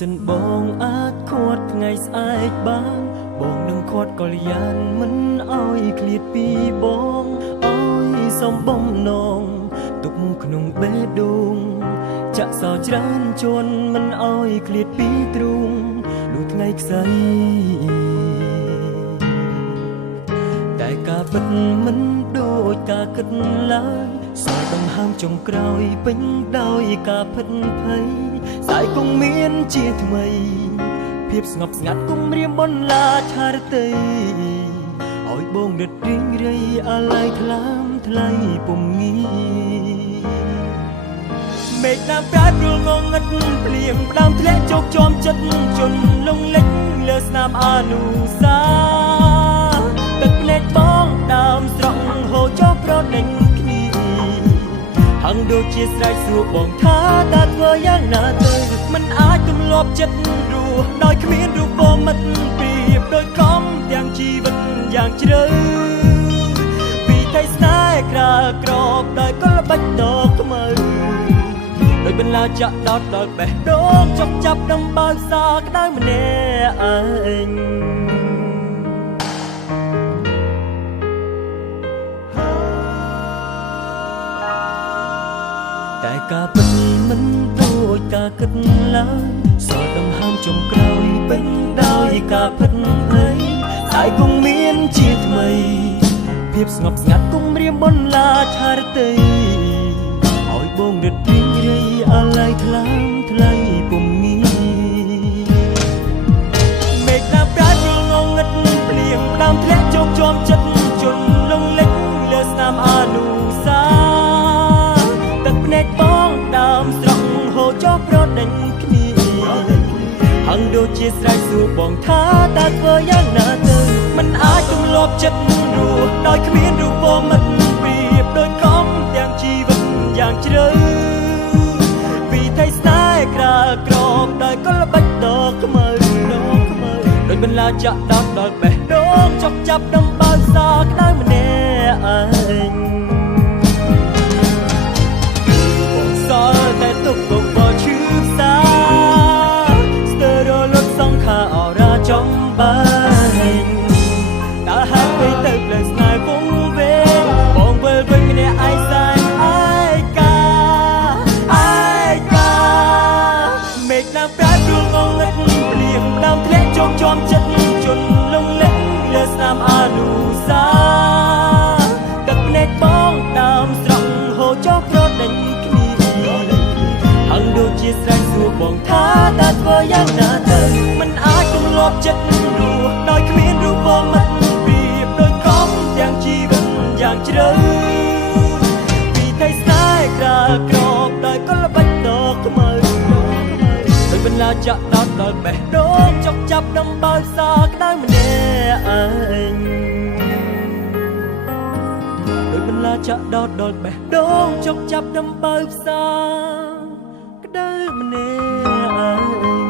សិនបងអាចខួតថ្ងៃស្អែកបានបងនឹងខាត់កលយានមិនអោយឃ្លាតពីបងអោយសំបំណងទុកក្នុងបេះដូងចាក់សោច្រើនជន់មិនអោយឃ្លាតពីទ្រូងដូចថ្ងៃខ្សែតែការពិតមិនដូចការគិតឡើយសោយដង្ហើមចុងក្រោយពេញដោយការភិតភ័យស្អែកគង់មានជាថ្មីភាពស្ងប់ស្ងាត់គង់រៀមបន្លាឆារតីឲ្យបងដិតរីងរៃអាឡ័យថ្លើមថ្លៃពុំងាមេឃតាមប្រែប្រួលងងឹតភ្លៀងផ្ដើមធ្លាក់ជោគជាំចិត្តជន់លងលិចលើស្នាមអនុសាទឹកភ្នែកបងដើមស្រក់ហូរចុះប្រដេញគ្នាហឹងដូចជាស្រែកសួរបងថាតើធ្វើយ៉ាងណាទៅមិនអាចទម្លាប់ចិត្តរស់ដោយគ្មានរូបមិត្តប្រៀបដូចខំទាំងជីវិតយ៉ាងជ្រៅពីថៃស្នេហ៍ក្រាក្របដោយកលបិចដកខ្មៅដោយបន្លាចាក់ដោតដល់បេះដូងចុកចាប់ដំបើកសាក្តៅម្នាក់ឯងតែការពិតមិនដូចការគិតឡើយសល់ដង្ហើមចុងក្រោយពេញដោយការពិតភ័យស្អែកគង់មានជាថ្មីភាពស្ងប់ស្ងាត់គង់រៀមបន្លាឆារតីឲ្យបងរត់រីងរៃអាឡ័យថ្លើមថ្លៃពុំងាមេឃតាមប្រែប្រួលងងឹតភ្លៀងផ្ដើមធ្លាក់ជោគជាំចិត្តជន់លងលិចលើស្នាមអនុសាទឹកភ្នែកបងដើមស្រក់ហូរចុះប្រដេញគ្នាហឹងដូចជាស្រែកសួរបងថាតើធ្វើយ៉ាងណាទៅមិនអាចទម្លាប់ចិត្តរស់ដោយគ្មានរូបមិត្តប្រៀបដូចខំទាំងជីវិតយ៉ាងជ្រៅពីថៃស្នេហ៍ក្រាក្របដោយកលបិចដកខ្មៅដោយបន្លាចាក់ដោតដល់បេះដូងចុកចាប់ដំបើកសាក្តៅម្នាក់ឯងបងសល់តែទុកបងបោឈឺផ្សាស្ទើរលត់សង្ខារអរាចំបាញ់តើហេតុអ្វីទៅផ្លូវស្នេហ៍វងវែងបងវិលវិញម្នាក់ឯងសែនមេឃតាមប្រែប្រួលងងឹតភ្លៀងផ្ដើមធ្លាក់ជោគជាំចិត្តជន់លងលិចលើស្នាមអនុសាទឹកភ្នែកបងដើមស្រក់ហូរចុះប្រដេញគ្នាហឹងដូចជាស្រែកសួរបងថាតើធ្វើយ៉ាងណាទៅមិនអាចទម្លាប់ចិត្តរស់ដោយគ្មានរូបមិត្តប្រៀបដូចខំទាំងជីវិតយ៉ាងជ្រៅពីថៃស្នេហ៍ក្រាក្របដោយកលបិចដកខ្មៅបន្លាចាក់ដោតដល់បេះដូងចុកចាប់ដំបើកសាក្តៅម្នាក់ឯងដោយបន្លាចាក់ដោតដល់បេះដូងចុកចាប់ដំបើកសាក្តៅម្នាក់ឯង